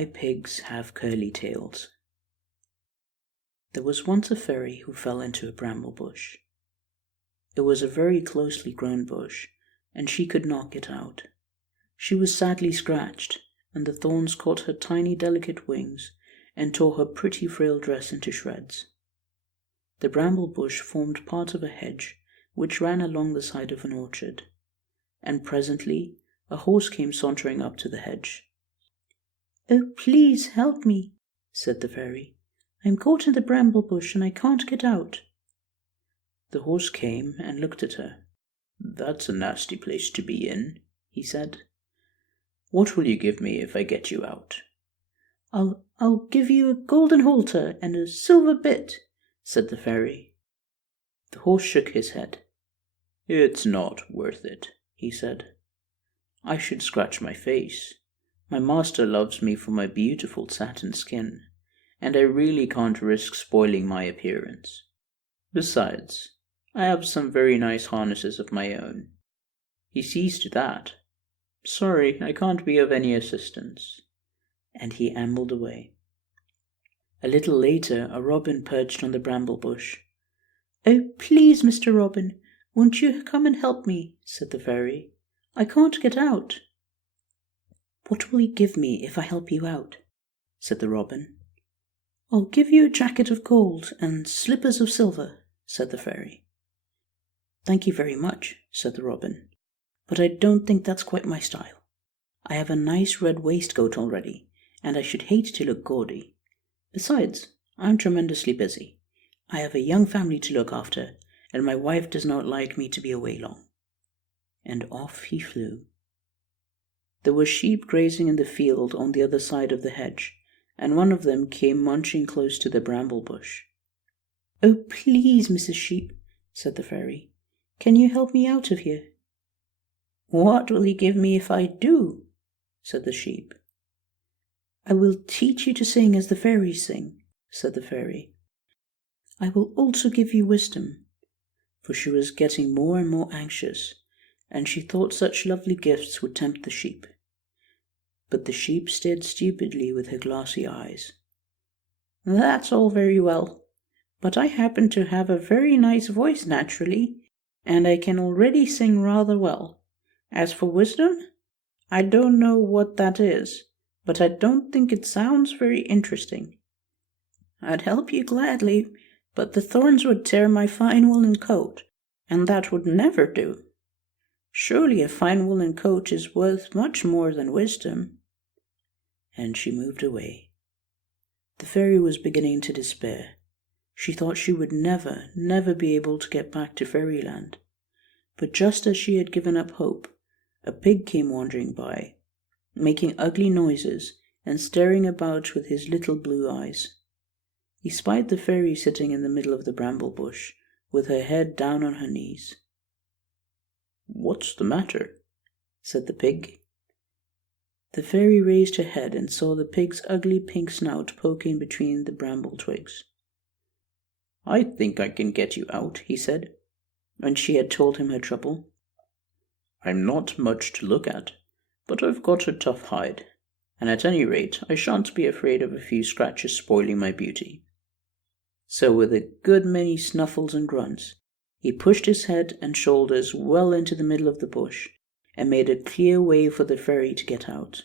Why Pigs Have Curly Tails. There was once a fairy who fell into a bramble bush. It was a very closely grown bush, and she could not get out. She was sadly scratched, and the thorns caught her tiny delicate wings and tore her pretty frail dress into shreds. The bramble bush formed part of a hedge which ran along the side of an orchard, and presently a horse came sauntering up to the hedge. "Oh, please help me," said the fairy. "I'm caught in the bramble bush and I can't get out." The horse came and looked at her. "That's a nasty place to be in," he said. "What will you give me if I get you out?" I'll give you a golden halter and a silver bit," said the fairy. The horse shook his head. "It's not worth it," he said. "I should scratch my face. My master loves me for my beautiful satin skin, and I really can't risk spoiling my appearance. Besides, I have some very nice harnesses of my own. He sees to that. Sorry, I can't be of any assistance." And he ambled away. A little later, a robin perched on the bramble bush. "Oh, please, Mr. Robin, won't you come and help me?" said the fairy. "I can't get out." "What will you give me if I help you out?" said the robin. "I'll give you a jacket of gold and slippers of silver," said the fairy. "Thank you very much," said the robin, "but I don't think that's quite my style. I have a nice red waistcoat already, and I should hate to look gaudy. Besides, I'm tremendously busy. I have a young family to look after, and my wife does not like me to be away long." And off he flew. There were sheep grazing in the field on the other side of the hedge, and one of them came munching close to the bramble bush. "Oh, please, Mrs. Sheep," said the fairy, "can you help me out of here?" "What will you give me if I do?" said the sheep. "I will teach you to sing as the fairies sing," said the fairy. "I will also give you wisdom," for she was getting more and more anxious, and she thought such lovely gifts would tempt the sheep. But the sheep stared stupidly with her glassy eyes. "That's all very well, but I happen to have a very nice voice naturally, and I can already sing rather well. As for wisdom, I don't know what that is, but I don't think it sounds very interesting. I'd help you gladly, but the thorns would tear my fine woolen coat, and that would never do. Surely a fine woolen coat is worth much more than wisdom." And she moved away. The fairy was beginning to despair. She thought she would never, never be able to get back to fairyland. But just as she had given up hope, a pig came wandering by, making ugly noises and staring about with his little blue eyes. He spied the fairy sitting in the middle of the bramble bush, with her head down on her knees. "What's the matter?" said the pig. The fairy raised her head and saw the pig's ugly pink snout poking between the bramble twigs. "I think I can get you out," he said, when she had told him her trouble. "I'm not much to look at, but I've got a tough hide, and at any rate I shan't be afraid of a few scratches spoiling my beauty." So with a good many snuffles and grunts, he pushed his head and shoulders well into the middle of the bush, and made a clear way for the fairy to get out.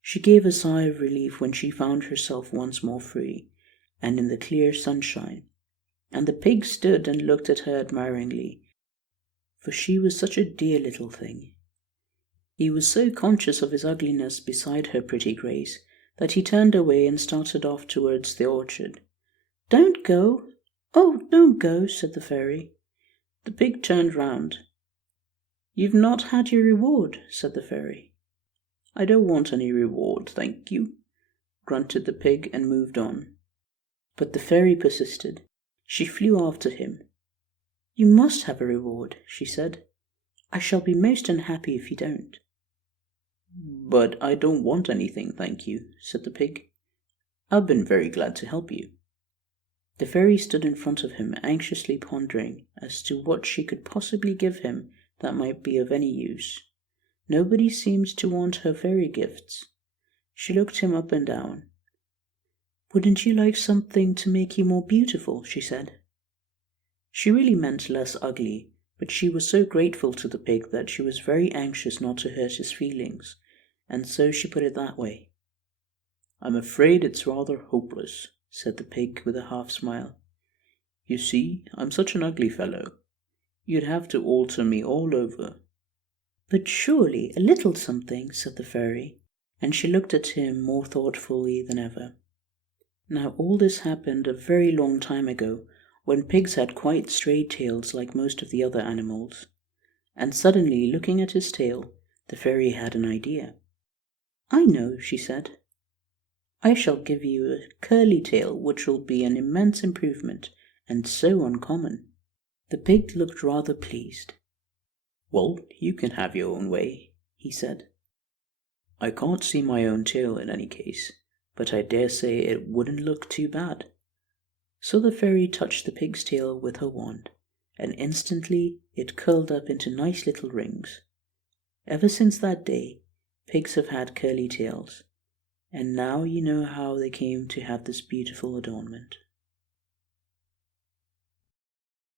She gave a sigh of relief when she found herself once more free, and in the clear sunshine, and the pig stood and looked at her admiringly, for she was such a dear little thing. He was so conscious of his ugliness beside her pretty grace that he turned away and started off towards the orchard. "Don't go! Oh, don't go!" said the fairy. The pig turned round. "You've not had your reward," said the fairy. "I don't want any reward, thank you," grunted the pig and moved on. But the fairy persisted. She flew after him. "You must have a reward," she said. "I shall be most unhappy if you don't." "But I don't want anything, thank you," said the pig. "I've been very glad to help you." The fairy stood in front of him, anxiously pondering as to what she could possibly give him that might be of any use. Nobody seemed to want her fairy gifts. She looked him up and down. "Wouldn't you like something to make you more beautiful?" she said. She really meant less ugly, but she was so grateful to the pig that she was very anxious not to hurt his feelings, and so she put it that way. "I'm afraid it's rather hopeless," said the pig with a half-smile. "You see, I'm such an ugly fellow. You'd have to alter me all over." "But surely a little something," said the fairy, and she looked at him more thoughtfully than ever. Now all this happened a very long time ago, when pigs had quite straight tails like most of the other animals. And suddenly, looking at his tail, the fairy had an idea. "I know," she said. "I shall give you a curly tail which will be an immense improvement, and so uncommon." The pig looked rather pleased. "Well, you can have your own way," he said. "I can't see my own tail in any case, but I dare say it wouldn't look too bad." So the fairy touched the pig's tail with her wand, and instantly it curled up into nice little rings. Ever since that day, pigs have had curly tails, and now you know how they came to have this beautiful adornment.